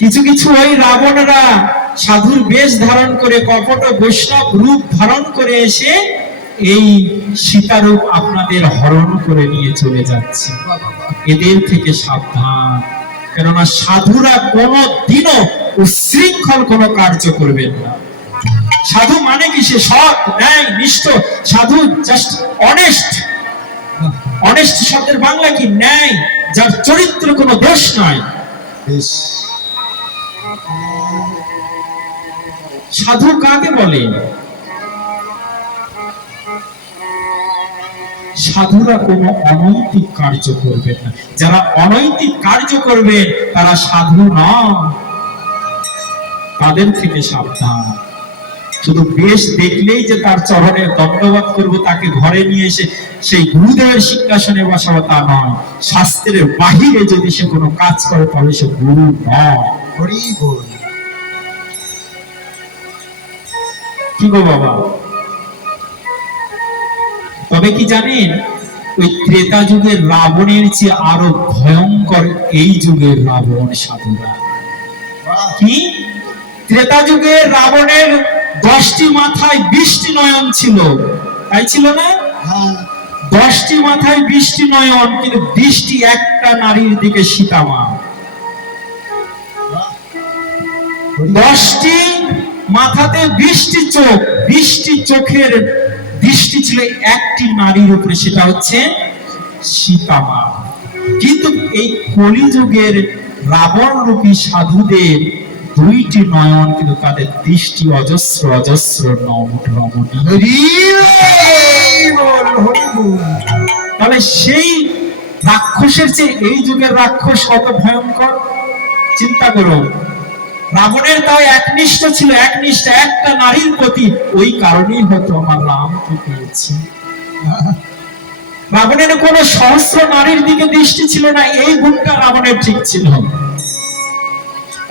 কিছু কিছু ওই রাবণরা সাধুর বেশ ধারণ করে কপট বৈষ্ণব রূপ ধারণ করে এসে এই সীতারূপ আপনাদের হরণ করে নিয়ে চলে যাচ্ছে। এদের থেকে সাবধান, কেননা সাধুরা কোনদিনও উচ্ছৃঙ্খল কোন কার্য করবেন না। সাধু মানে কি? সে সৎ, ন্যায়, নিষ্ঠ। সাধু জাস্ট অনেস্ট। অনেস্ট শব্দের বাংলা কি? ন্যায়, যার চরিত্র কোনো দোষ নয়। সাধু কাকে বলে? সাধুরা কোনো অনৈতিক কার্য করবেন না। যারা অনৈতিক কার্য করবেন তারা সাধু নয়, তাদের থেকে সাবধান। শুধু বেশ দেখলেই যে তার চরণে দণ্ডবাদ করব, তাকে ঘরে নিয়ে এসে সেই গুরুদেবের সিংহাসনে বসাবো তা নয়। শাস্ত্রের বাহিরে যদি সে কোনো কাজ করে তাহলে সে গুরু নয়। কি গো বাবা? তবে কি জানেন, ওই ত্রেতা যুগের রাবণের চেয়ে আরো ভয়ঙ্কর এই যুগের রাবণ সাধুরা। কি? ত্রেতা যুগের রাবণের 10টি মাথায় 20টি নয়ন ছিল, তাই ছিল না? 10টি মাথায় 20টি নয়ন, কিন্তু 20টি একটা নারীর দিকে সীতামা। 10টি মাথাতে 20টি চোখ, 20টি চোখের দৃষ্টি ছিল একটি নারীর উপরে, সেটা হচ্ছে সীতামা। কিন্তু এই কলিযুগের রাবণ রূপী সাধুদের 2টি নয়ন, কিন্তু তাদের দৃষ্টি অজস্র অজস্র রমণী। তাহলে সেই রাক্ষসের চেয়ে এই যুগের রাক্ষস কত ভয়ঙ্কর চিন্তা করো। রাবণের তাও একনিষ্ঠ ছিল, একনিষ্ঠ একটা নারীর প্রতি। ওই কারণেই হয়তো আমার রামকে পেয়েছি। রাবণের কোন সহস্র নারীর দিকে দৃষ্টি ছিল না, এই গুণটা রাবণের ঠিক ছিল।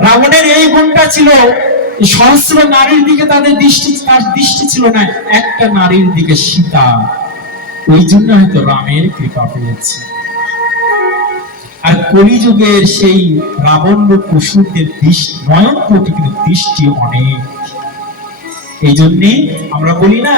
রাবণের এই গুণটা ছিল, সহস্র নারীর দিকে তার দৃষ্টি ছিল না, একটা নারীর দিকে সীতা। ওই জন্য হয়তো রামের কৃপা পেয়েছে। আর কলিযুগের সেই রাবণ পশুদের নয়ন কোটি, কিন্তু দৃষ্টি অনেক। এই জন্যে আমরা বলি না